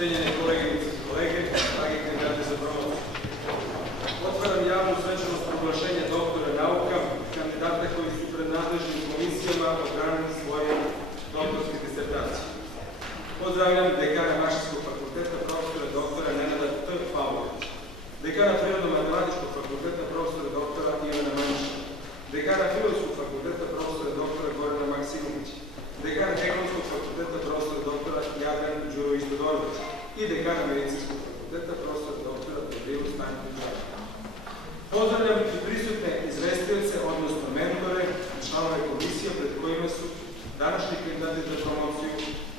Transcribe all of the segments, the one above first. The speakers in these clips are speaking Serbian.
Cenjene koleginice i kolege, dragi kandidati za promociju. Otvaram javnu svečanost proglašenja doktora nauka, kandidata koji su pred nadležnim komisijama odbranili svoje doktorske disertacije. Pozdravljam dekana Mašinskog fakulteta, profesora doktora Nenada T. Pavlovića, dekana Prirodno-matematičkog fakulteta, profesora doktora Ivana Manjiša, dekana Filozofskog fakulteta, profesora doktora Gorana Maksimovića, dekana Ekonomskog fakulteta, profesora doktora Jadran Đurović-Todorović i dekana Medicinskog fakulteta, profesora doktora Gabrielu Stankovića. Pozdravljam i prisutne izvestioce, odnosno mentore i članove komisije pred kojima su današnji kandidati za promociju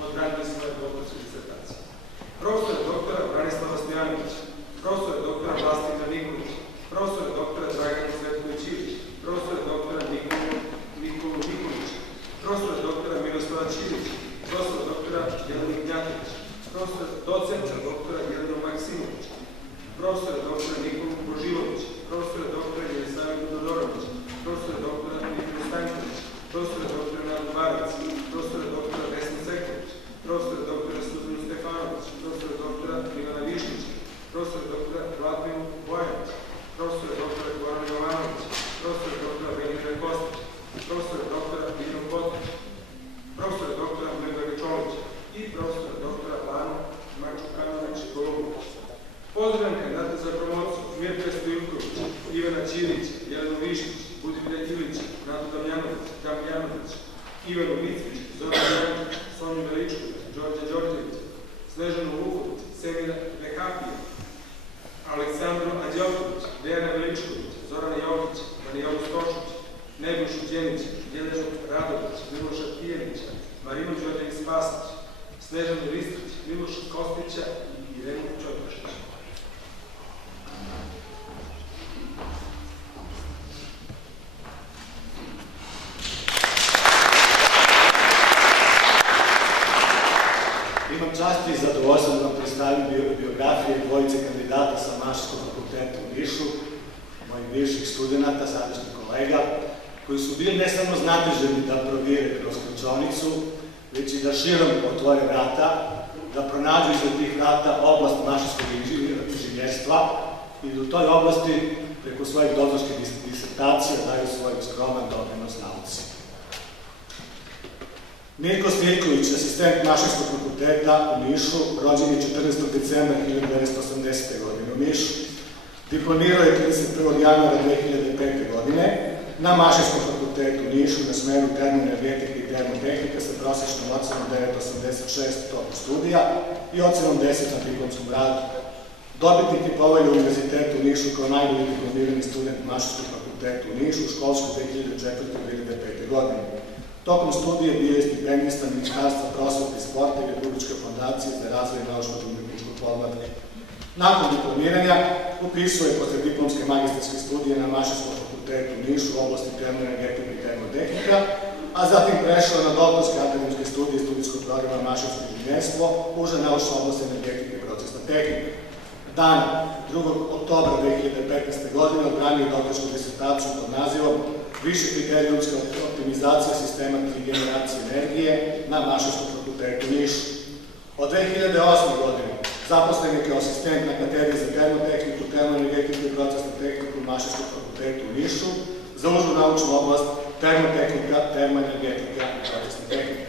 odbranili svoje doktorske disertacije. Profesora doktora Branislava Stojanovića, profesora doktora Vlastimira Nikolića, profesora doktora Dragana Cvetković-Ilića, profesora doktora Nikolu Nikolića, profesora doktora Miroslava Ćirića, profesora doktora Jelena Gnjatovića, profesora docenta doktora Jelena Maksimovića, profesora doktora Nikolu Božilovića, profesora doktora Jelisaveta Todorovića, profesora doktora Nikolu Stankovića, profesora doktora Nadu Barac, profesora doktora Vesna Sekovića, profesora doktora Suzanu Stefanovića, profesora doktora Ivana Višnića, profesora doktora Vladimiru Bojanića, profesora doktora Gorana Jovanovića, profesora doktora Velimira Kostića, profesora doktora Dino Kotića, profesora doktora Miodraga Čolića i profesora doktora Lanu Mačukanović-Golubović. Pozdravljam kandidata za promociju Mirka Stojilkovića, Ivana Ćirića, Jelenu Višnić, Budimira Ilića, Nadu Damjanović, Ivanu Micvić, Zoran Jović, Sonju Veličković, Đorđe Đorđevića, Snežanu Luković, Semira Vehapija, Aleksandru Ađelković, Dejana Veličković, Zorana Jovića, Danijelu Stošić, Nebojšu Đenića, Jelenu Radović, Miloša Tijanića, Marinu Đorđević-Spasić, Snežanu Ristić, Miloša Kostića i Irenu Čotošića. Imam čast i zadovoljstvo da vam predstavim biografije dvojice kandidata sa Mašinskog fakulteta u Nišu, mojih bivših studenta, sadašnjih kolega, koji su bili ne samo znatiželjni da prodire kroz ključonicu, već i da širom otvore vrata, da pronađu iza tih vrata oblast mašinskog inženjerstva i da u toj oblasti preko svojih doktorskih disertacija daju svoj skroman doprinos nauci. Mirko Stojilković, asistent Mašinskog fakulteta u Nišu, rođen je 14. decembra 1980. godine u Nišu. Diplomirao je 31. januara 2005. godine na Mašinskom fakultetu u Nišu na smeru termoenergetika i termotehnika sa prosječnom ocenom 9,86 tokom studija i ocenom 10 na diplomskom radu. Dobitnik je povelje Univerzitetu u Nišu kao najbolji diplomirani student Mašinskog fakulteta u Nišu u školskoj 2004-2005. godine. Tokom studije bio je stipendista Ministarstva prosvete i sporta i Republičke fondacije za razvoj naučnog umetničkog podmlatka. Nakon diplomiranja upisao je posle diplomske magistarske studije na Mašinskom fakultetu u Nišu u oblasti termoenergetika i termotehnika, a zatim prešao na doktorske akademske studije studijskog programa Mašinsko inženjerstvo, uža naučna oblast energetike i procesna tehnika. Dana 2. oktobra 2015. godine odbranio doktorsku disertaciju pod nazivom Više kriterijumska optimizacija sistema trigeneracije energije na Mašinskom fakultetu u Nišu. Od 2008. godine zaposlen je kao asistent na katedri za termotehniku, termoenergetiku i procesnu tehniku u Mašinskom fakultetu u Nišu za užu naučnu oblast termotehnika, termoenergetika i procesna tehnika.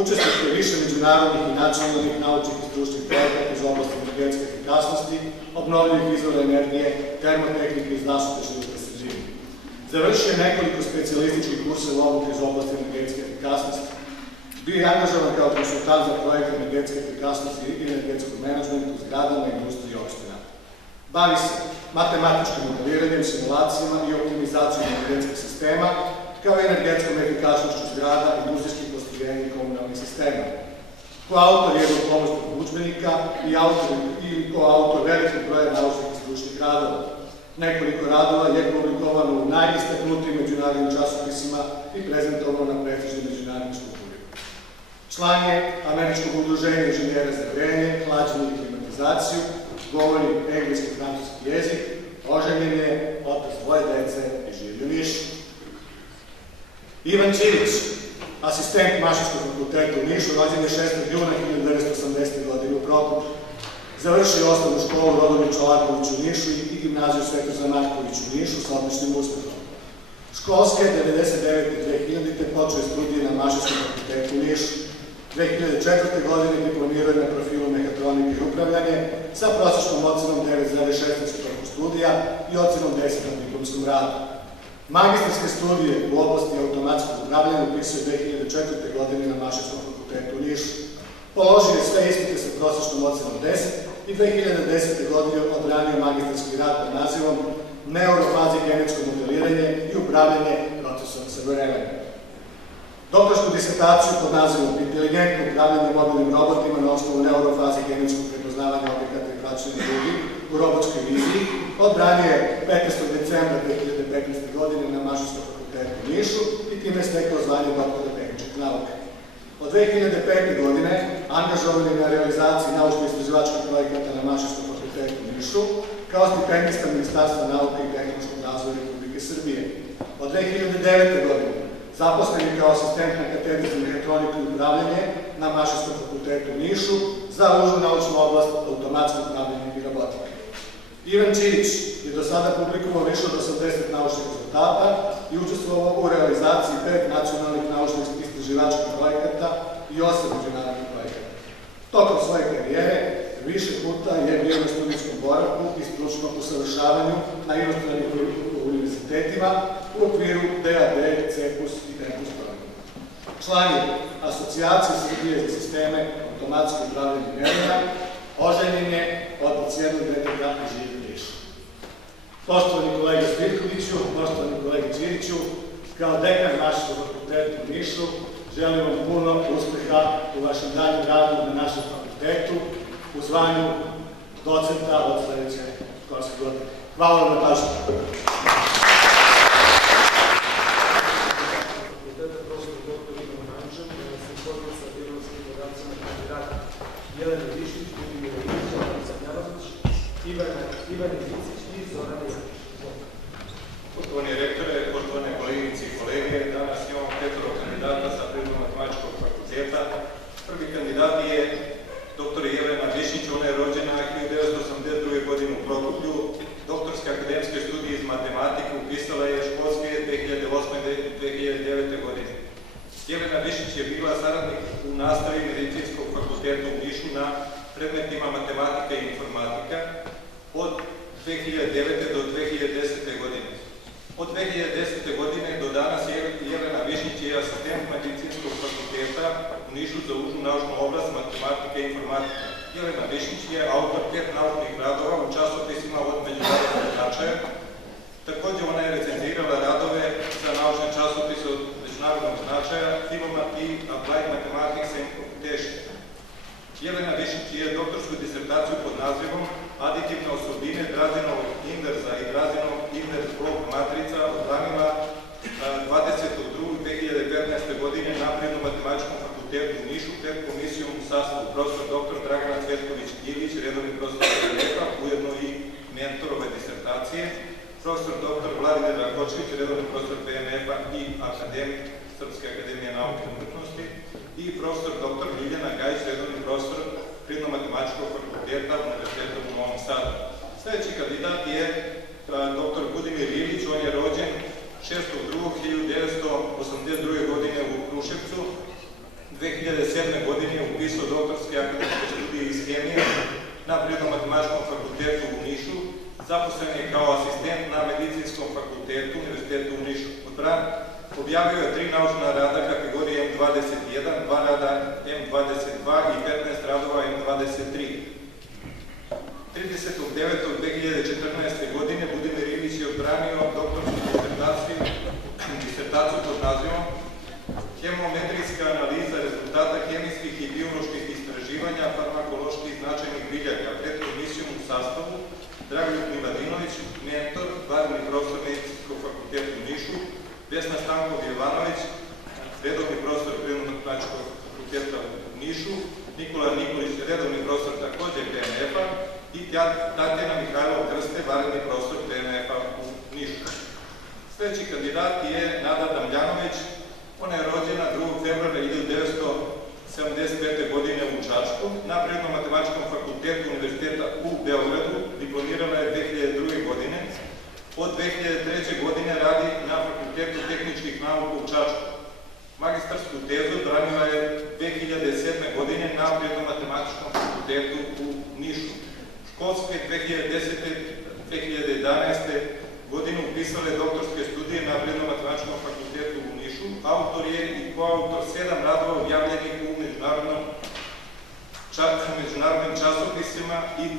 Učesnik je više međunarodnih i nacionalnih naučnih i stručnih projekata iz oblasti energetske efikasnosti, obnovljivih izvora energije, termotehnike i zaštite životne sredine. Završio je nekoliko specijalističkih kurseva obuke iz oblasti energetske efikasnosti. Bio je angažovan kao konsultant za projekte energetske efikasnosti i energetskog menadžmenta u zgradama, industriji i opštinama. Bavi se matematičkim modeliranjem, simulacijama i optimizacijom energetskog sistema, kao i energetskom efikasnošću zgrada, industrijskih postrojenja i komunalnih sistema. Koautor jednog pomoćnog udžbenika i koautor velikog broja naučnih i stručnih radova. Nekoliko radova je publikovano u najistaknutijim međunarodnim časopisima i prezentovano na prestižnim međunarodnim skupovima. Član je Američkog udruženja inženjera za grejanje, hlađenje i klimatizaciju, govori engleski i francuski jezik, oženjen je, otac dvoje dece i živi u Nišu. Ivan Ćirić, asistent Mašinskog fakulteta u Nišu, rođen je 6. juna 1980. godine u Prokuplju. Završio osnovnu školu Rodoljub Čolaković u Nišu i gimnaziju Svetozar Marković u Nišu sa odličnim uspehom. Školske 1999-2000 počeo je studije na Mašinskom fakultetu u Nišu. 2004. godine diplomirao je na profilu mehatronike i upravljanje sa prosječnom ocenom 9,16 tokom studija i ocenom 10 na diplomskom radu. Magistarske studije u oblasti automatskog upravljanja upisuje 2004. godine na Mašinskom fakultetu u Nišu. Položio je sve ispite sa prosječnom ocenom 10 i 2010. godine odbranio magistarski rad pod nazivom Neurofazi genetsko modeliranje i upravljanje procesom sagorevanja. Doktorsku disertaciju pod nazivom Inteligentno upravljanje mobilnim robotima na osnovu neurofazi genetskog prepoznavanja objekata i praćenja ljudi u robotskoj viziji odbranio je 15. decembra 2015. godine na Mašinskom fakultetu u Nišu i time stekao zvanje doktora tehničkih nauka. Od 2005. godine angažovan je na realizaciji naučno-istraživačkih projekata na Mašinskom fakultetu u Nišu kao stipendista Ministarstva nauke i tehničkog razvoja Republike Srbije. Od 2009. godine zaposlen je kao asistent na katedri za mehatroniku i upravljanje na Mašinskom fakultetu u Nišu za užu naučnu oblast automatskog upravljanja i robotike. Ivan Ćirić je do sada publikovao više od 80 naučnih rezultata i učestvovao u realizaciji 5 nacionalnih naučnih istraživačkih projekata i 8 međunarodnih projekata. Tokom svoje karijere više puta je bio na studijskom boravku i stručnom usavršavanju na inostranim univerzitetima u okviru DAD, CEPUS i TEMPUS programa. Član je Asocijacije Srbije za sisteme automatske upravljanje merama, oženjen je, otac jednog deteta i živi u Nišu. Poštovani kolega Svirkoviću, poštovani kolega Ćiriću, kao dekan Mašinskog fakulteta u Nišu, želim vam puno uspeha u vašem daljem radu na našem fakultetu u zvanju docenta od sledeće školske godine. Hvala vam na pažnju. Jelena Višnić, Budimir Ilić, Aleksandar Janović, Ivan Ilić i Zoran Ilić. Poštovani rektore, poštovane koleginice i kolege, danas imamo 5 kandidata za Prirodno-matematičkog fakulteta. Prvi kandidat je dr. Jelena Višnić, ona je rođena 1982. godine u Prokuplju. Doktorske akademske studije iz matematike upisala je školske 2008-2009. godine. Jelena Višnić je bila saradnik u nastavi Medicinskog fakulteta u Nišu na predmetima matematika i informatika od 2009. do 2010. godine. Od 2010. godine do danas Jelena Višnić je asistent Medicinskog fakulteta u Nišu za užu naučnu oblast matematika i informatika. Jelena Višnić je autor 5 naučnih radova u časopisima od međunarodnog značaja. Takođe ona je recenzirala radove za naučne časopise od međunarodnog značaja, Philomap i Applied Mathematics and Computation. Jelena Višnić je doktorsku disertaciju pod nazivom Aditivne osobine Drazinovog inverza i Drazinov invers blok matrica odbranila 22.2015. godine na Prirodno-matematičkom fakultetu u Nišu pred komisijom u sastavu profesor dr. Dragana Cvetković-Ilić, redovni profesor PMF-a, ujedno i mentor ove disertacije, profesor dr. Vladimir Rakočević, redovni profesor PMF-a i akademik Srpske akademije nauke i umetnosti, i profesor dr. Ljiljana Gajić, redovni profesor Prirodno-matematičkog fakulteta Univerziteta u Novom Sadu. Sledeći kandidat je dr. Budimir Ilić, on je rođen 6.2.1982. godine u Kruševcu. 2007. godine je upisao doktorske akademske studije iz hemije na Prirodno-matematičkom fakultetu u Nišu. Zaposlen je kao asistent na Medicinskom fakultetu Univerzitetu u Nišu. Objavio je 3 naučna rada kategorije M21, 2 rada M22 i 15 radova M23. 30.9.2014. godine Budimir Ilić je odbranio doktorsku disertaciju pod nazivom Hemometrijska analiza rezultata hemijskih i bioloških istraživanja farmakoloških značajnih biljaka pred komisijom u sastavu Dragoljub Miladinović, mentor, vanredni profesor Medicinskog fakulteta u Nišu, Vesna Stanković-Jovanović, redovni profesor Prirodno-matematičkog fakulteta u Nišu, Nikola Nikolić, redovni profesor takođe PMF-a i Tatjana Mihajlov-Krste, vanredni profesor PMF-a u Nišu. Sledeći kandidat je Nada Damljanović. Ona je rođena 2. februara 1975. godine u Čačku na Prirodno-matematičkom fakultetu Univerziteta Od 2003. godine radi na Fakultetu tehničkih nauka u Čačku. Magistarsku tezu branila je 2007. godine na Prirodno-matematičkom fakultetu u Nišu. Školske 2010-2011. godine upisala je doktorske studije na Prirodno-matematičkom fakultetu u Nišu. Autor je i koautor 7 radova objavljenih u međunarodnim časopisima i 27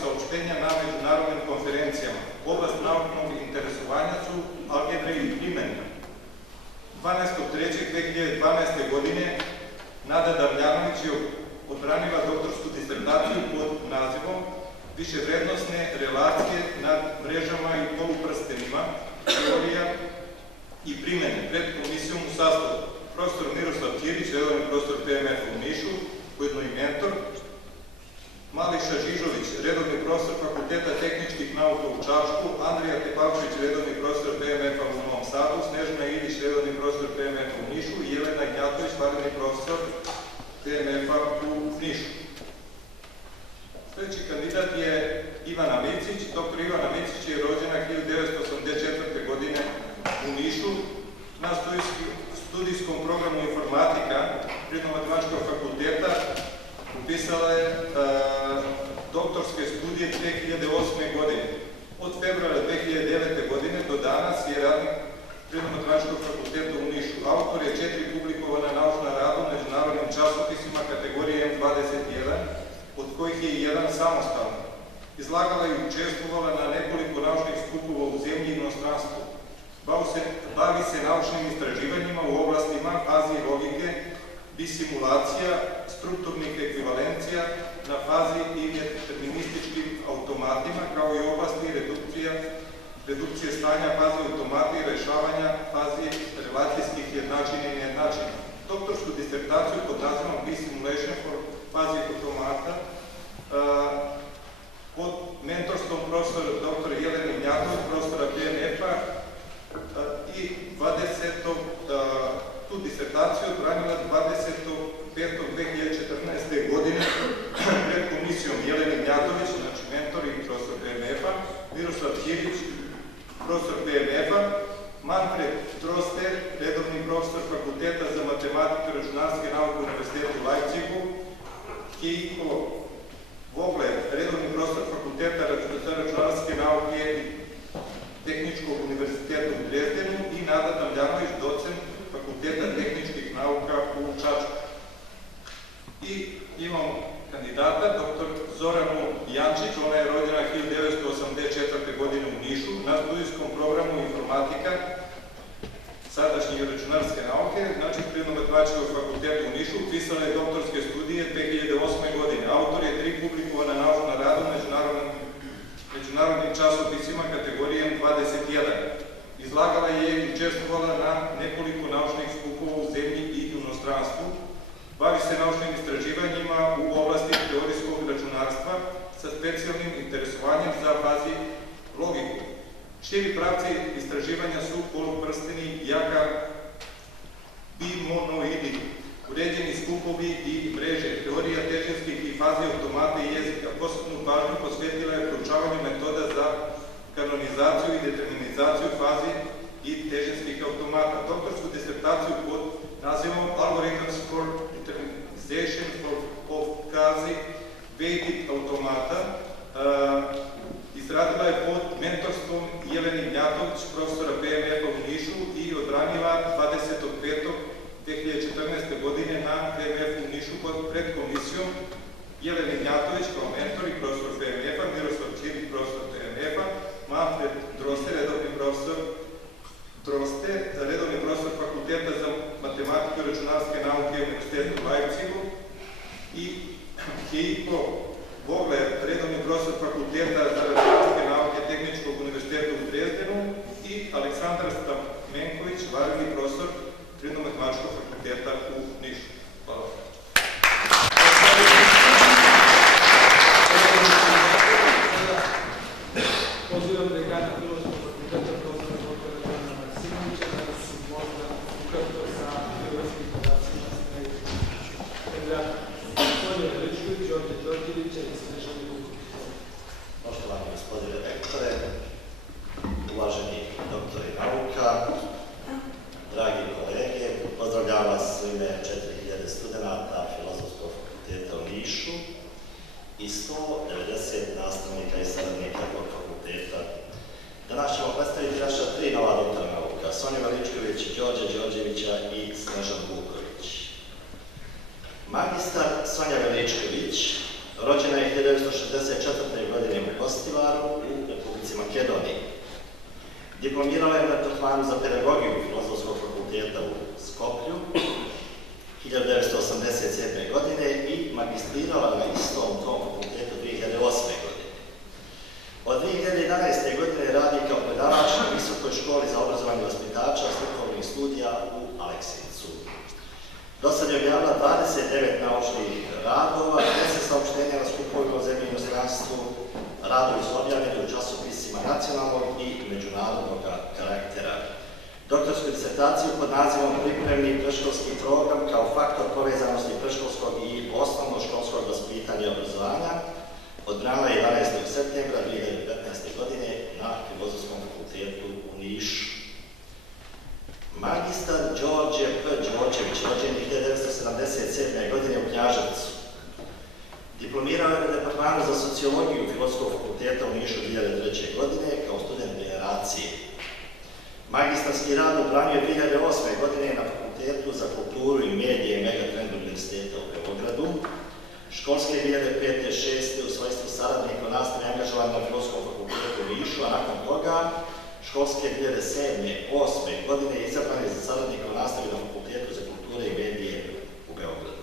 saopštenja na međunarodnim konferencijama. Oblast naučnog interesovanja su algebre i primjene. 12.3.2012. godine Nada Damljanović je odbranila doktorsku disertaciju pod nazivom Viševrednosne relacije nad mrežama i poluprstenima, teorija i primjene pred komisijom u sastavu profesor Miroslav Ćirić, redovni profesor PMF u Nišu, ujedno i mentor, Mališa Žižović, redovni profesor Fakulteta tehničkih nauka u Čačku, Andrija Tepavčević, redovni profesor PMF-a u Novom Sadu, Snežana Ilić, redovni profesor PMF-a u Nišu i Jelena Gnjatović, vanredni profesor PMF-a u Nišu. Sljedeći kandidat je Ivana Micić. Dr. Ivana Micić je rođena 1984. godine u Nišu. Na studijskom programu informatika Prirodno-matematičkog fakulteta upisala je doktorske studije 2008. godine. Od februara 2009. godine do danas je radnik Prirodno-matematičkog fakulteta u Nišu. Autor je 4 publikovana naučna rada u međunarodnim časopisima kategorije M21, od kojih je i jedan samostalan. Izlagala i učestvovala na nekoliko naučnih skupova u zemlji i inostranstvu. Bavi se naučnim istraživanjima u oblastima fazije logike, bisimulacija, strukturnih ekvivalencija na fazi i determinističkim automatima, kao i oblasti redukcije stanja faze automata i rešavanja fazi relacijskih jednačina i nejednačina. Doktorsku disertaciju pod nazivom Bisimulation for fazi automata pod mentorstvom profesora dr. Jelene Gnjatović, profesora PMF-a i tu disertaciju odbranila 25.5.2014. godine pred komisijom Jelene Gnjatović, znači mentor i profesor PMF-a, Miroslav Ćirić, profesor PMF-a, Manfred Droster, redovni profesor Fakulteta za matematiku i računarske nauke u Univerzitetu u Leipzigu, Heiko Vogler, redovni profesor Fakulteta za računarske nauke i Tehničkog univerziteta u Drezdenu i Nada Damljanović, docent Fakulteta tehničkih nauka u Čačku. I imamo kandidata, dr. Zoranu Jančić, ona je rođena 1984. godine u Nišu, na studijskom programu informatika, sadašnje računarske nauke, znači Prirodno-matematičkog fakulteta u Nišu, upisala je doktorske studije 2008. godine. Autor je 3 publikovana naučna rada u međunarodnim časopisima kategorije M21. Izlagala je i učestvovala na nekoliko naučnih skupova u zemlji i inostranstvu. Bavi se naučnim istraživanjima u oblasti teorijskog računarstva sa specijalnim interesovanjem za fazi logiku. Širi pravci istraživanja su poluprsteni, jaka, bimonoidi, uređeni skupovi i mreže, teorija težinskih i fazi automata i jezika. Posebnu pažnju posvetila je proučavanju metoda za kanonizaciju i determinizaciju fazi i težinskih automata. Doktorsku disertaciju pod nazivom Algorithms for Determinization of Quasi-Weighted Automata izradila je pod mentorstvom Jeleni Gnjatović, profesora PMF-a u Nišu i odbranila 25.5.2014. godine na PMF u Nišu pred komisijom Jeleni Gnjatović kao mentor i profesor PMF-a, Miroslav Ćirić, profesor PMF-a, Manfred Droster, redovni profesor Fakulteta za matematiku i računarske nauke u Univerzitetu u Leipzigu i Heiko Vogler, redovni profesor Fakulteta za računarske nauke Tehničkog univerziteta u Drezdenu i Aleksandar Stamenković, vanredni profesor Prirodno-matematičkog fakulteta u Nišu. Hvala. Pozivam dekana Filološkog fakulteta profesora dr. Ivana Maksimovića da nas možda ukratko sa biografskim podacima kandidata Sonja Veličković, Đorđe Đorđevića i Snežana Vuković. Poštovani gospodine rektore, i 190 nastavnika i saradnika tog fakulteta. Danas ćemo predstaviti naša 3 nova doktora nauka, Sonju Veličković, Đorđa Đorđevića i Snežan Vuković. Magistar Sonja Veličković rođena je 1964. godine u Kostivaru u Republici Makedoniji. Diplomirala je na tretmanu za pedagogiju Filozofskog fakulteta u Skoplju 1987. godine i magistrirala na istom tom fakultetu 2008. godine. Od 2011. godine radi kao predavač na Visokoj školi za obrazovanje vaspitača strukovnih studija u Aleksinacu. Do sad je objavila 29 naučnih radova, 10 saopštenja na skupovima o zemlji i inostranstvu, radovi su objavljeni u časopisima nacionalnog i međunarodnog karaktera. Doktorsku disertaciju pod nazivom Pripremni predškolski program kao faktor povezanosti predškolskog i osnovnoškolskog vaspitanja i obrazovanja odbranila je 11. septembra 2015. godine na Filozofskom fakultetu u Nišu. Magistar Đorđe P. Đorđević, rođen je 1977. godine u Knjaževcu. Diplomirao je na departmanu za sociologiju Filozofskog fakulteta u Nišu 2003. godine kao student generacije. Magistarski rad odbranio je 2008. godine na Fakultetu za kulturu i medije i Megatrend univerziteta u Beogradu. Školske 2005. i 2006. u svojstvu saradnika u nastavi angažovan na Filozofskom fakultetu u Nišu, a nakon toga školske 2007. i 2008. godine izabran je za saradnika u nastavi na Fakultetu za kulturu i medije u Beogradu.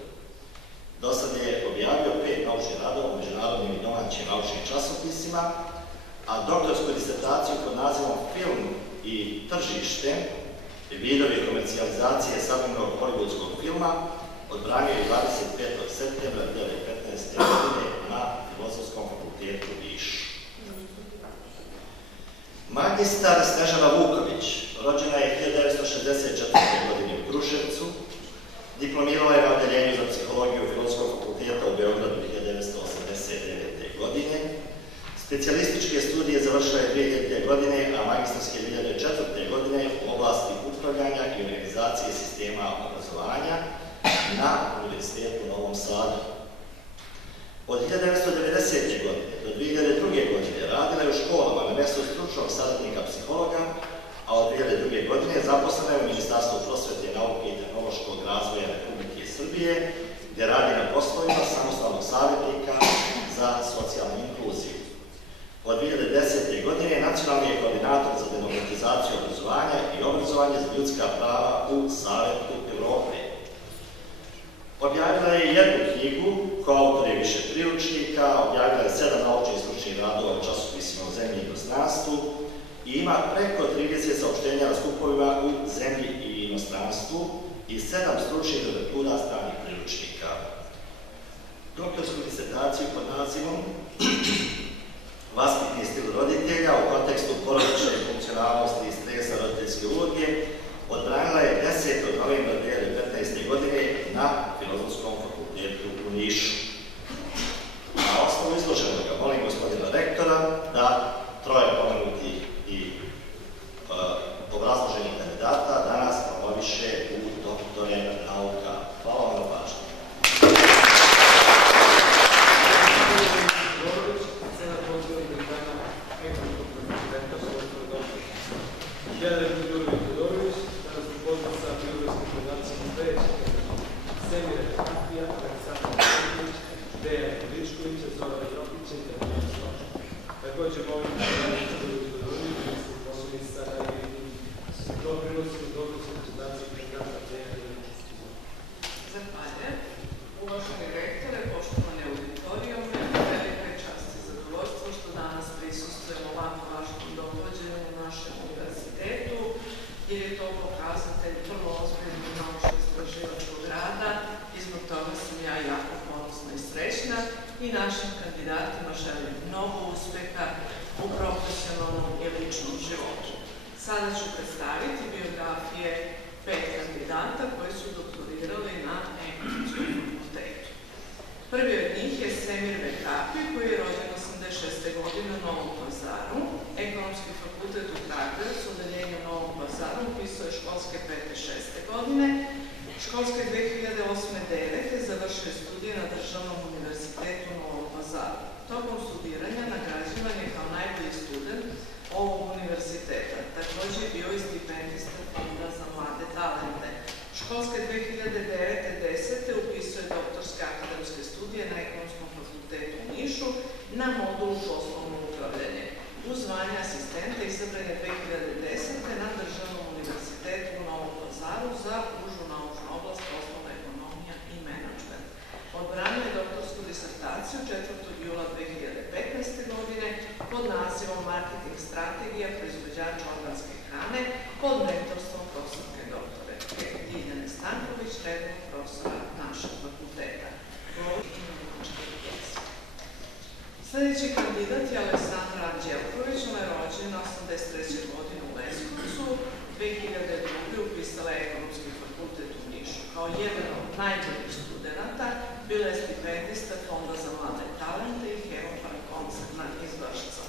Do sad je objavio 5 naučnih radova u međunarodnim i domaćim naučnim časopisima, a doktorsku disertaciju pod nazivom Film i tržište, vidovi komercijalizacije savremenog hollywoodskog filma odbranio je 25. septembra 2015. godine na Filozofskom fakultetu u Nišu. Magistar Snežana Vuković, rođena je 1964. godine u Kruševcu, diplomirala je na odeljenju za psihologiju Filozofskog fakulteta u Beogradu 1989. godine. Specijalističke studije završila je 2000. godine, a magistarske 2004. godine u oblasti upravljanja i organizacije sistema obrazovanja na Univerzitetu u Novom Sadu. Od 1990. godine do 2002. godine radila je u školama na mjestu stručnog saradnika psihologa, a od 2002. godine zaposlena je u Ministarstvu prosvete, nauke i tehnološkog razvoja Republike Srbije, gdje radi na poslovima samostalnog savjetnika za socijalnu inkluziju. Od 2010. godine je nacionalni koordinator za demokratizaciju obrazovanja i obrazovanje za ljudska prava u Savetu Evrope. Objavila je jednu knjigu, koautor je više priručnika, objavila je 7 naučnih stručnih radova u časopisima o zemlji i inostranstvu i ima preko 30 saopštenja na skupovima u zemlji i inostranstvu i 7 stručnih literatura stranih priručnika. Doktorsku disertaciju pod nazivom Vaspitni stil roditelja u kontekstu porodične funkcionalnosti i stresa roditeljske uloge odbranila je 10. novembra 2015. godine na Filozofskom fakultetu u Nišu. Na osnovu izloženoga molim gospodina rektora da 3 pomenuti i obrazloženih kandidata danas promoviše u doktore nauka. Hvala vam na pažnju. Također molim da poslovnica i doprinosi u doktorskoj prezentaciji kandidata Dejana Veličkovića. Zahvaljujem. Uvaženi rektore, poštovane auditorijume, velika je čast i zadovoljstvo što danas prisustvujemo ovako važnom događaju na našem univerzitetu, jer je to pokazatelj vrlo ozbiljnog naučno-istraživačkog rada i zbog toga sam ja jako ponosna i srećna i našim kandidatima želim mnogo uspeha u profesionalnom i ličnom životu. Sada ću predstaviti biografije 5 kandidata koji su doktorirali na Ekonomskom fakultetu. Prvi od njih je Semir Vekapi, koji je rođen 86. godine u Novom Pazaru. Ekonomski fakultet u Kragujevcu, odeljenje u Novom Pazaru, upisao je školske 5. i 6. godine. Školske 2008-2009. završio je studije na Državnom univerzitetu u Novom Pazaru. Nišu na modulu poslovno upravljanje. Uz zvanje asistenta izabran je 2010. na Državnom univerzitetu u Novom Pazaru za užu naučnu oblast poslovna ekonomija i menadžment. Odbranio je doktorsku disertaciju 4. jula 2015. godine pod nazivom Marketing strategija proizvođača organske hrane pod mentorstvom profesorke doktore Ljiljane Stanković, rednog profesora našeg fakulteta. Sljedeći kandidat je Aleksandra Anđelković, ona je rođena 83. godine u Leskovcu, 2002. upisala je Ekonomski fakultet u Nišu. Kao jedan od najboljih studenata bila je stipendista Fonda za mlade talente i Hemofarm koncerna iz Vršca.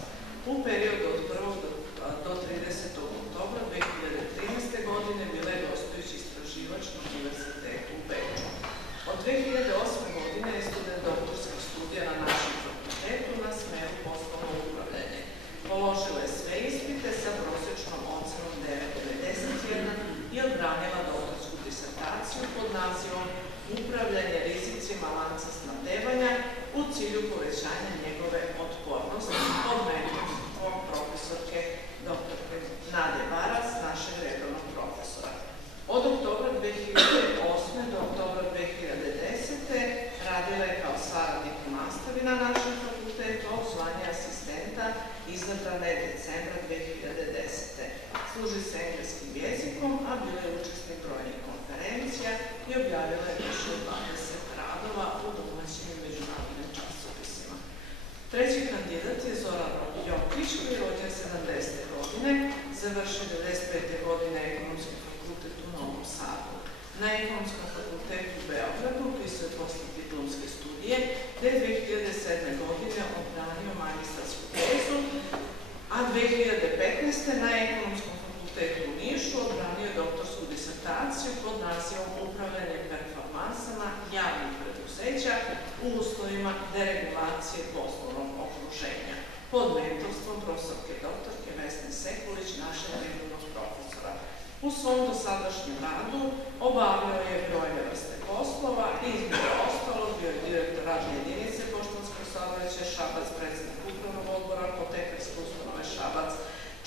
U periodu od 1. do 30. oktobra 2013. godine bila je gostujući istraživač na Univerzitetu u Beču. Od 2008. godine je student doktorskih studija na našem fakultetu na smeru poslovno upravljanje. Položila je sve ispite sa prosječnom ocenom 9,91 i odbranila doktorsku disertaciju pod nazivom Upravljanje rizicima lanca snabdevanja u cilju povećanja njegove otpornosti pod mentorstvom profesorke doktorke Nade Barac, našeg redovnog profesora. Od oktobra 2008. do oktobra 2010. radila je kao saradnik u nastavi na našem fakultetu, a u zvanje asistenta izabrana je decembra 2010. Služi se engleskim jezikom, a bila je učesnik brojnih konferencija i objavila je više od 20 radova u domaćim i međunarodnim časopisima. Treći kandidat je Zoran Jokić, koji je rođen 70. godine, završio 95. godine Ekonomski fakultet u Novom Sadu. Na Ekonomskom fakultetu u Beogradu upisuje postdiplomske studije, gde je 2007. godine odbranio magistarsku tezu, a 2015. na Ekonomskom fakultetu u Nišu odbranio doktorsku disertaciju pod nazivom Upravljanje performansama javnih preduzeća u uslovima deregulacije poslovnog okruženja pod mentorstvom profesorke doktorke Vesne Sekulić, našeg redovnog profesora. U svom dosadašnjem radu obavljao je brojne vrste poslova i između ostalog bio je direktor radne jedinice Poštanskog saobraćaja Šabac, predsednik upravnog odbora Apotekarske ustanove Šabac,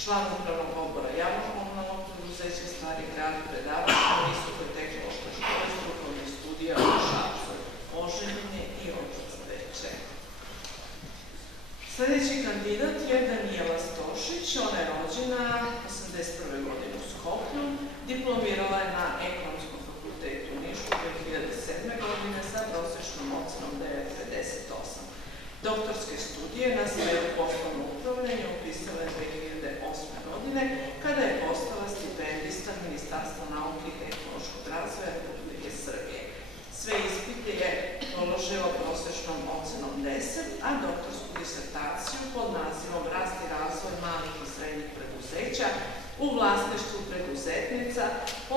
član upravnog odbora javnog komunalnog preduzeća Stari grad, predavač na Visokoj tehnološkoj školi strukovnih studija u Šapcu. Oženjen je i otac dece. Sljedeći kandidat je Danijela Stošić, ona je rođena 81. godine u Skoplju, diplomirala je na Ekonomskom fakultetu u Nišu 2007. godine sa prosječnom ocenom 9,58. Doktorske studije na smeru poslovno upravljanje upisala je 2008. godine, kada je postala stipendista Ministarstva nauke i tehnološkog razvoja Republike Srbije. Sve ispite je položila prosječnom ocenom 10, a doktorsku disertaciju pod nazivom Rast i razvoj malih i srednjih preduzeća u vlasništvu preduzetnica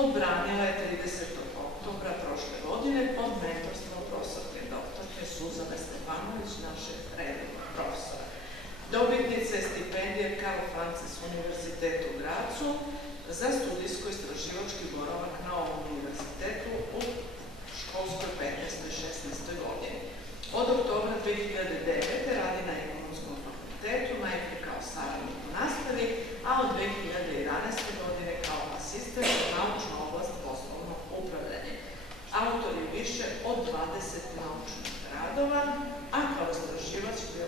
odbranila je 30. oktobra prošle godine pod mentorstvom profesorke doktorke Suzane Stefanović, našeg redovnog profesora. Dobitnica je stipendije Karl Francis univerzitetu u Gracu za studijsko-istraživački boravak na ovom univerzitetu u školskoj 15. i 16. godini. Od oktobra 2009. radi na Ekonomskom fakultetu, najprej kao saradnik u nastavi, a od 2011. godine kao asistent u naučnu oblast poslovno upravljanje. Autor je više od 20 naučnih radova, a kao istraživač je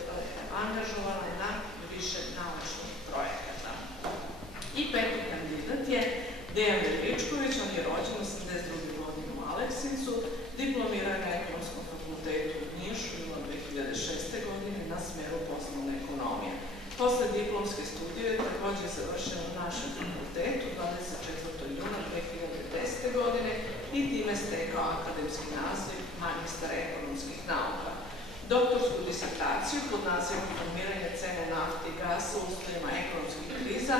angažovan na više naučnih projekata. I peti kandidat je Dejan Veličković, on je rođen 82. godine u Aleksincu, diplomirao je na Ekonomskom fakultetu u Nišu jula 2006. godine na smeru poslovna ekonomija. Posle diplomske studije je također završen u našem fakultetu 24. juna 2010. godine i time stekao akademski naziv magistar ekonomskih nauka. Doktorsku disertaciju pod nazivom Formiranje cene nafte i gasa u uslovima ekonomskih kriza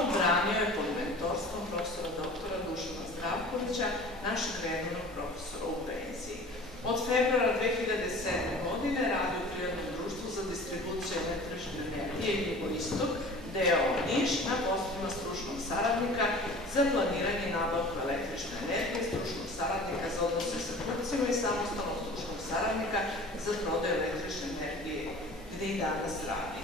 odbranio je pod mentorstvom profesora doktora Dušana Zdravkovića, našeg redovnog profesora u penziji. Od februara 2007. godine radi u Privrednom društvu za distribuciju električne energije Jugoistok, d.o.o. Niš, na poslovima stručnog saradnika za planiranje i nabavku električne energije, stručnog saradnika za odnose sa kupcima i samostalnog stručnog saradnika za prodaju električne energije danas radi.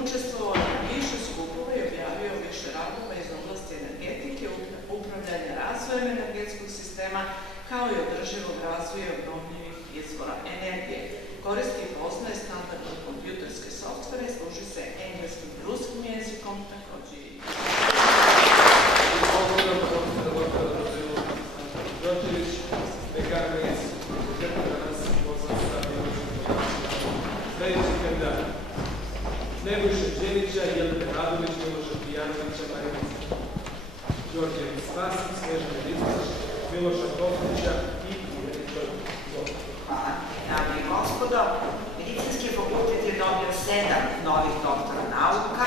Učestvovao je na više skupova i objavio više radova iz oblasti energetike, upravljanja razvojem energetskog sistema, kao i održivog razvoja obnovljivih izvora energije. Koristi i poznaje standardne kompjuterske softvere, služi se engleskim i ruskim jezikom, takođe i Đorđević, Bekanović, danas pozvan sa sledeći kandidat. Nebojša Đenića, Jelena Radović, Miloša Pijanovića, Marinica Đorđević Spasić, Snežana Ristić, Miloša Toplića i Irene Đorđević. Hvala. Dame i gospodo, Medicinski fakultet je dobio 7 novih doktora nauka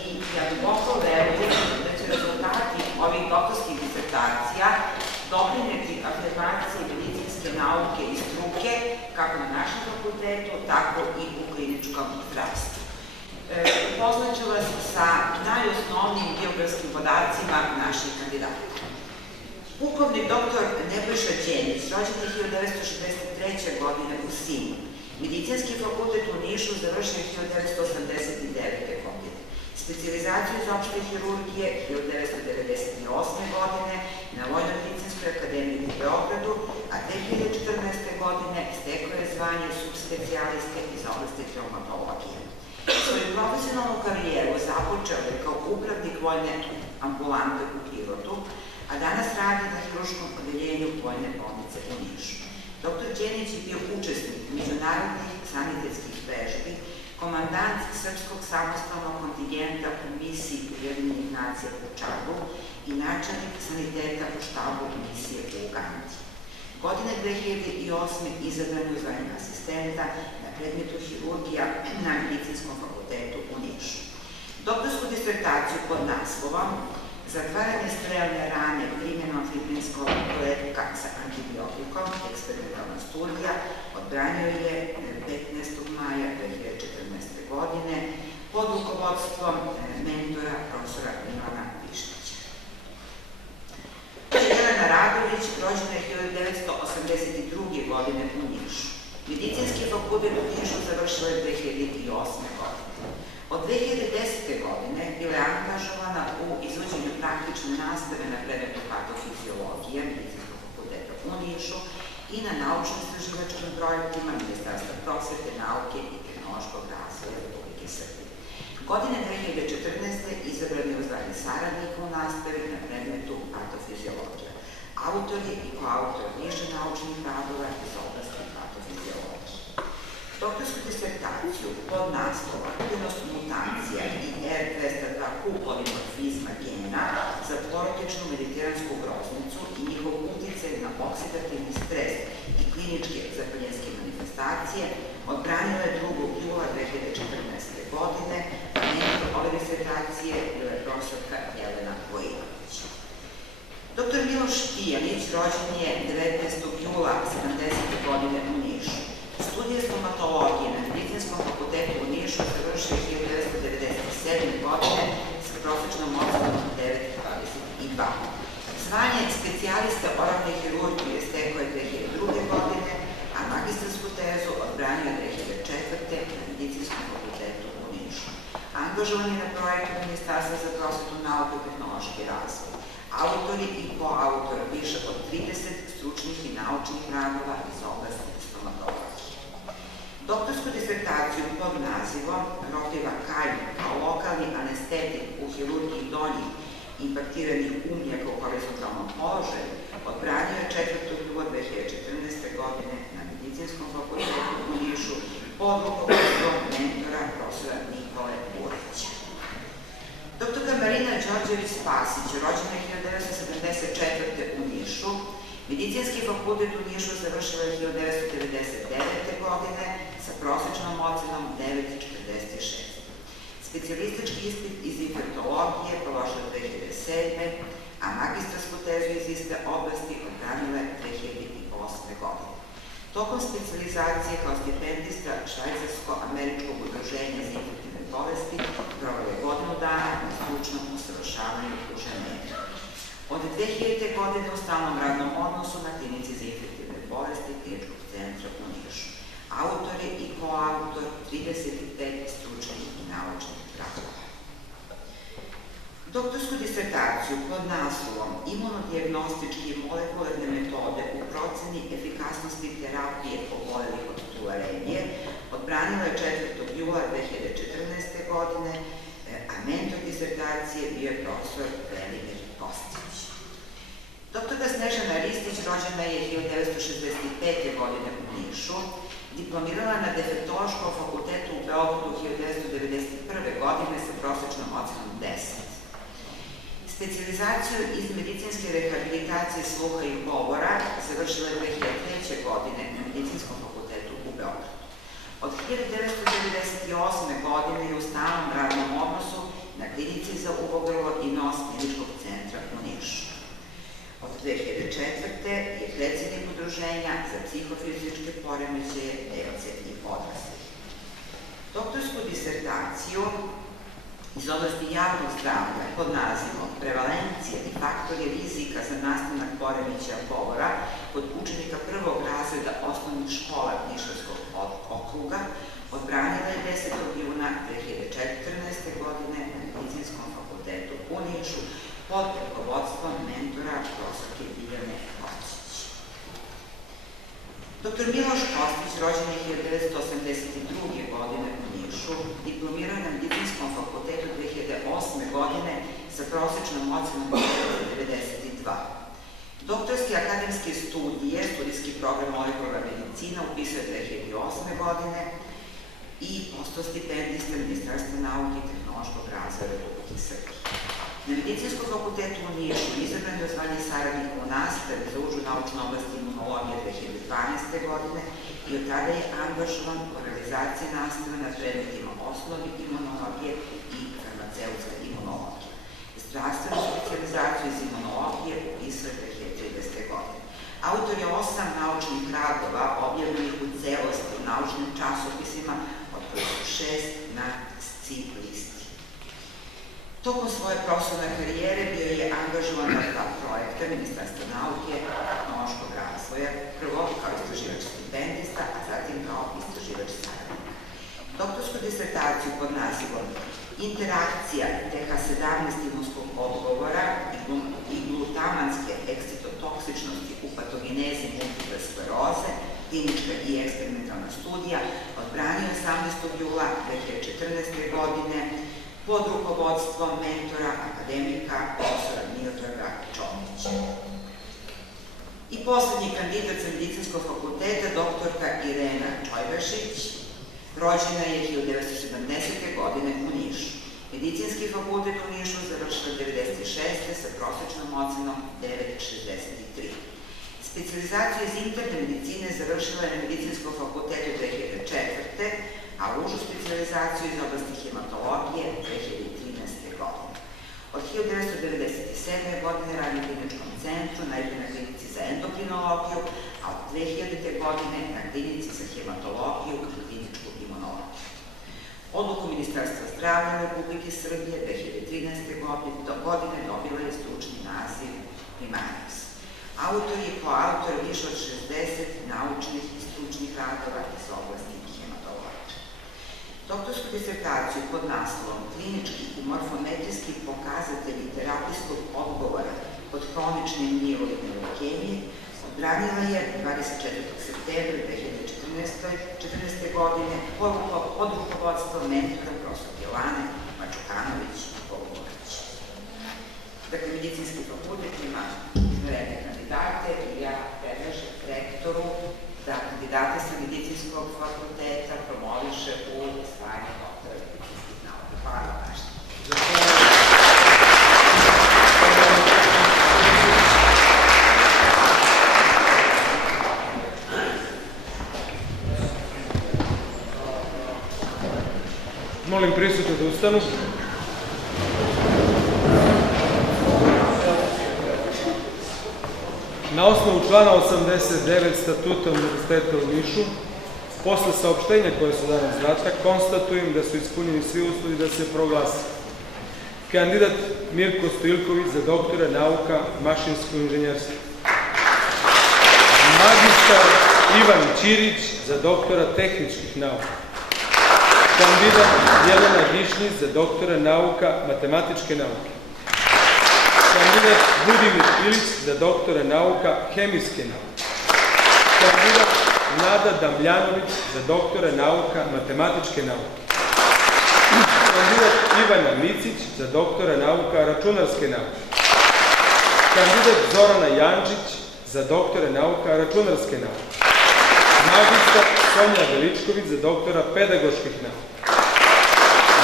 i ja duboko verujem da će rezultati ovih doktorskih disertacija doprineti afirmaciji medicinske nauke i struke kako na našem fakultetu, tako i u kliničkom zdravstvu. Upoznaću vas sa najosnovnijim biografskim podacima naših kandidata. Pukovnik dr. Nebojša Đenić, rođen je 1963. godine u Sinju. Medicinski fakultet u Nišu završio 1989. godine. Specijalizaciju iz opšte hirurgije 1998. godine na Vojno-medicinskoj akademiji u Beogradu, a 2014. godine stekao je zvanje subspecijaliste iz oblasti traumatologije. Svoju profesionalnu karijeru započeo je kao upravnik vojne ambulante u Pirotu, a danas radi na hirurškom odeljenju vojne bolnice u Nišu. Dr. Đenić je bio učesnik međunarodnih sanitetskih vežbi, komandant Srpskog samostalnog kontingenta u misiji Ujedinjenih nacija u Čadu i načelnik saniteta u štabu misije u Ugandi. Godine 2008. izabran je u zvanje asistenta na predmetu hirurgija na Medicinskom fakultetu u Nišu. Doktorsku disertaciju pod naslovom Zatvaranje strelne rane primjenom fibrinskog letka sa antibiotikom, eksperimentalna studija, odbranio je 15. maja 2014. godine pod rukovodstvom mentora profesora Milana Višnića. Jelena Radović, rođena je 1982. godine u Nišu. Medicinski fakultet u Nišu završila je 2008. godine. Od 2010. godine bila je angažovana u izvođenju praktične nastave na predmetu patofiziologije Medicinskog fakulteta u Nišu i na naučno-istraživačkim projektima Ministarstva prosvete, nauke i tehnološkog razvoja Republike Srbije. Godine 2014. izabran je u zvanje saradnika u nastavi na predmetu patofiziologija. Autor je i koautor više naučnih radova iz oblasti patofiziologije. Doktorsku disertaciju pod naslova Aktivnost mutacija i R202Q polimorfizma gena za porodičnu mediteransku groznicu i njihov uticaj na oksidativni stres i kliničke zapaljenske manifestacije odbranila je 2. jula 2014. godine, a mentor ove disertacije bila je profesorka Jelena Vojinović. Dr. Miloš Pijanić rođen je 19. jula 70. godine u Nišu. Studije stomatologije na Medicinskom fakultetu u Nišu završio 1997. godine sa prosečnom ocenom 9,22. Zvanje specijaliste oralne hirurgije stekao je 2002. godine, a magistarsku tezu odbranio je 2004. na Medicinskom fakultetu u Nišu. Angažovan je na projektu Ministarstva za prosvetu, nauku i tehnološki razvoj. Autor je i koautor više od 30 stručnih i naučnih radova iz oblasti stomatologije. Doktorsku disertaciju pod nazivom Rotiva Kajm kao lokalni anestetik u hirurgiji donjih impaktiranih umnjaka u horizontalnom položaju odbranio je 4. jula 2014. godine na Medicinskom fakultetu u Nišu pod rukovodstvom mentora profesora Nikole Burića. Dr. Marina Đorđević Spasić, rođena je 1974. u Nišu. Medicinski fakultet u Nišu završila je 1999. godine sa prosečnom ocenom 9,46. Specijalistički ispit iz infektologije položila 2007. a magistarsku tezu iz iste oblasti odbranila je 2008. godine. Tokom specijalizacije kao stipendista Švajcarsko-američkog udruženja za infektivne bolesti proveo je godinu dana na stručnom usavršavanju u Ženevi. Od 2000. godine u stalnom radnom odnosu na klinici za infektivne bolesti Kliničkog centra u Nišu. Autor je i koautor 35 stručnih i naučnih radova. Doktorsku disertaciju pod naslovom Imunodijagnostičke i molekularne metode u proceni efikasnosti terapije obolelih od tularemije odbranila je 4. jula 2014. godine, a mentor disertacije bio je profesor Velimir Kostić. Doktorka Snežana Ristić rođena je 1965. godine u Nišu, diplomirala na Defektološkom fakultetu u Beogradu 1991. godine sa prosečnom ocenom 10. Specijalizaciju iz medicinske rehabilitacije sluha i govora završila je 2003. godine na Medicinskom fakultetu u Beogradu. Od 1998. godine je u stalnom radnom odnosu na klinici za uvo, grlo i nos Kliničkog centra u Nišu. Od 2004. je predsjednik Udruženja za psihofizičke poremećaje dece i odraslih. Doktorsku disertaciju iz oblasti javnog zdravlja pod nazivom Prevalencija i faktori rizika za nastanak poremećaja govora kod učenika prvog razreda osnovnih škola Nišavskog okruga odbranila je 10. juna 2014. godine na Medicinskom fakultetu u Nišu pod rukovodstvom mentora profesorke Biljane Kostić. Dr. Miloš Kostić rođen je 1982. godine u Nišu, diplomirao je na Medicinskom fakultetu 2008. godine sa prosečnom ocenom 92. Doktorske akademske studije, studijski program molekularna medicina upisao je 2008. godine i postao stipendista Ministarstva nauke i tehnološkog razvoja Republike Srbije. Na Medicinskom fakultetu u Nišu izabran je zvanje saradnika u nastavi za užu naučnu oblast imunologije 2012. godine i od tada je angažovan u realizaciji nastave na predmetima osnovi imunologije i farmaceutska imunologija. Zdravstvenu specijalizaciju iz imunologije upisao je 2030. godine. Autor je 8 naučnih radova objavljenih u celosti u naučnim časopisima, od kojih su 6 na SCI listi. Tokom svoje profesionalne karijere bio je angažovan na 2 projekta Ministarstva nauke i tehnološkog razvoja, prvo kao istraživač stipendista, a zatim kao istraživač saradnik. Doktorsku disertaciju pod nazivom Interakcija TH17 imunskog odgovora i glutamanske ekscitotoksičnosti u patogenezi multiple skleroze, klinička i eksperimentalna studija, odbranio 18. jula 2014. godine pod rukovodstvom mentora, akademika, profesora Miodraga Čomića. I poslednji kandidat sa Medicinskog fakulteta, doktorka Irena Čojbašić, rođena je 1970. godine u Nišu. Medicinski fakultet u Nišu završila 1996. sa prosečnom ocenom 9,63. Specijalizaciju iz interne medicine završila je na Medicinskom fakultetu 2004. a užu specijalizaciju iz oblasti hematologije 2013. godine. Od 1997. godine radi u Kliničkom centru, najpre na klinici za endokrinologiju, a od 2000. godine na klinici za hematologiju i kliničku imunologiju. Odluku Ministarstva zdravlja Republike Srbije 2013. godine dobila je stručni naziv primarius. Autor je koautor više od 60 naučnih i stručnih radova iz oblasti hematologije. Doktorsku disertaciju pod naslovom Klinički i morfometrijski pokazatelji terapijskog odgovora kod hronične mijeloidne leukemije odbranila je 24. septembra 2014. godine pod rukovodstvom mentora profesorke Lane Mačukanović-Polunović. Dakle, Medicinski fakultet ima izvanredne kandidate i ja predlažem rektoru da kandidate sa Medicinskog fakulteta promoviše u zvanje doktora medicinskih nauka. Hvala na pažnji. Molim prisutne da ustanu. Na osnovu člana 89 Statuta Univerziteta u Nišu, posle saopštenja koje su danas data, konstatujem da su ispunjeni svi uslovi da se proglasi kandidat Mirko Stojilković za doktora nauka mašinsko inženjerstvo, magistar Ivan Ćirić za doktora tehničkih nauka. Kandidat Jelena Višnjić za doktora nauka matematičke nauke. Kandidat Budimir Ilić za doktora nauka hemijske nauke. Kandidat Nada Damljanović za doktora nauka matematičke nauke. Kandidat Ivana Micić za doktora nauka računarske nauke. Kandidat Zorana Jančić za doktora nauka računarske nauke. Magistar Sonja Veličković za doktora pedagoških nauka.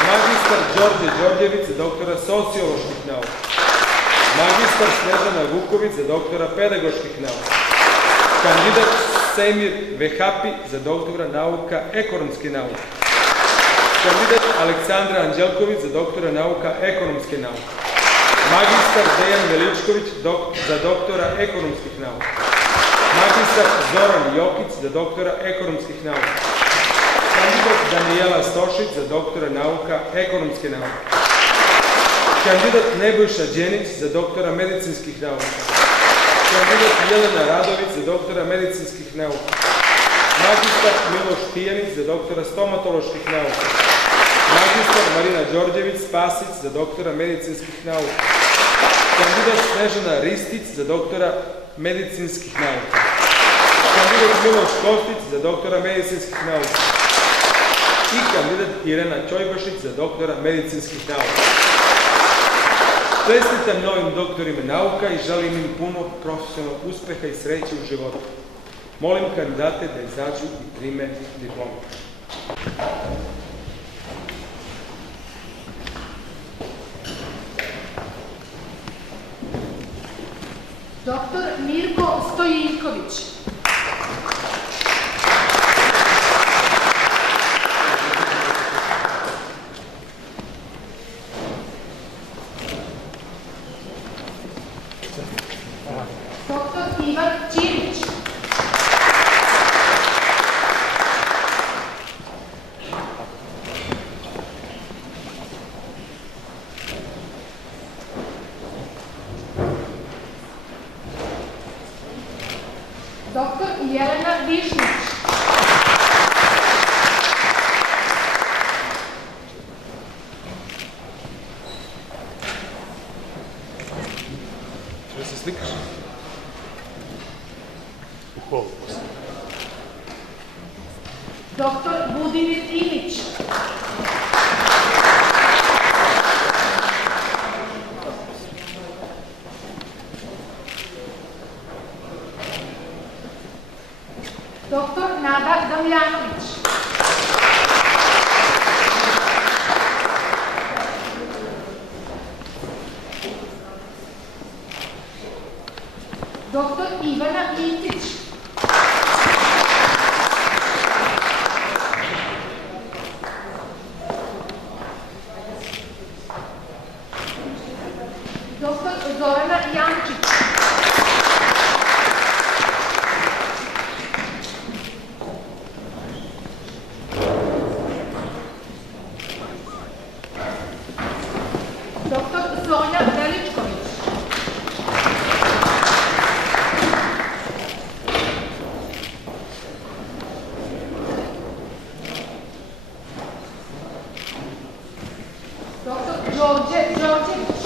Magistar Đorđe Đorđević za doktora socioloških nauka. Magistar Snežana Vuković za doktora pedagoških nauka. Kandidat Semir Vehapi za doktora nauka ekonomske nauke. Kandidat Aleksandra Anđelković za doktora nauka ekonomske nauke. Magistar Dejan Veličković za doktora ekonomskih nauka. Magistar Zoran Jokić za doktora ekonomskih nauka. Kandidat Danijela Stošić za doktora nauka ekonomske nauke. Kandidat Nebojša Đenić za doktora medicinskih nauka. Kandidat Jelena Radović za doktora medicinskih nauka. Magistar Miloš Tijanić za doktora stomatoloških nauka. Magistar Marina Đorđević Spasić za doktora medicinskih nauka. Kandidat Snežana Ristić za doktora medicinskih nauka. Kandidat Miloš Kostić za doktora medicinskih nauka. I kandidat Irena Ćojbašić za doktora medicinskih nauka. Čestitam novim doktorima nauka i želim im puno profesionalnog uspeha i sreće u životu. Molim kandidate da izađu i prime diplomu. Doktor Mirko Stojinković. Doktor Ivan Ćirić. Doktor Jelena Višnjić. Što se slikaš? Doktor Budimir Ilić. Doktor Nada Damljanović. Doktor Ivana Mitić. Doktor Zorana Jančić. Doktor Sonja Veličković. Doktor Đorđe Đorđević.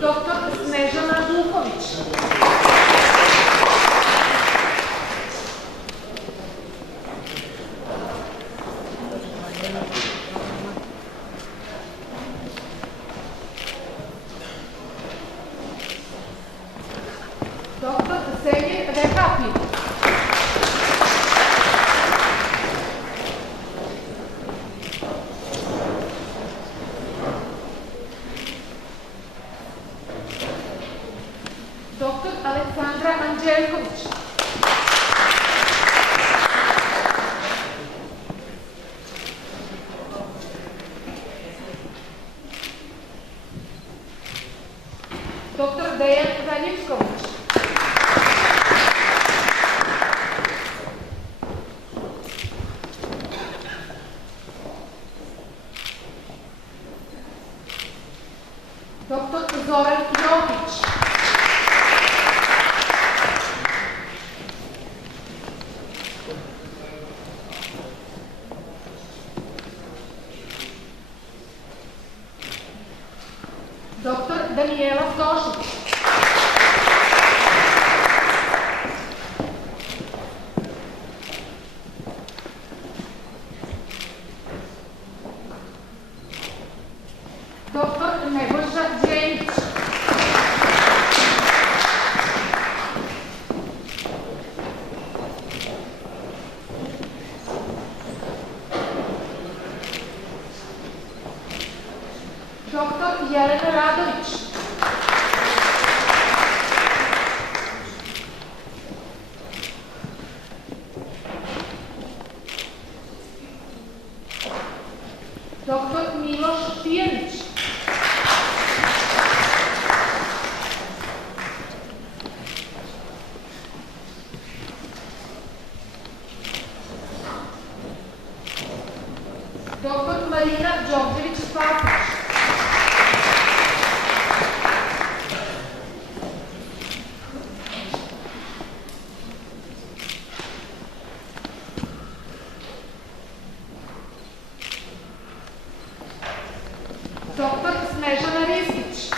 Doktor Snežana Vuković. Doktor Semir Vehapi. Doktor Aleksandra Anđelković. Doktor Dejan Veličković. Dr. Zoran Jokić. Dr. Danijela Stošić. Dr. Nebojša Đenić. Dr. Jelena Radović. Dr. Miloš Tijanić. Dr. Marina Đorđević-Spasić. Dr. Snežana Ristić.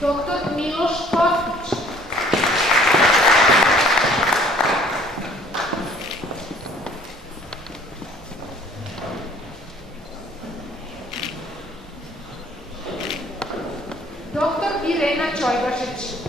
Dr. Miloš Kostić. Dr. Irena Čojbašić.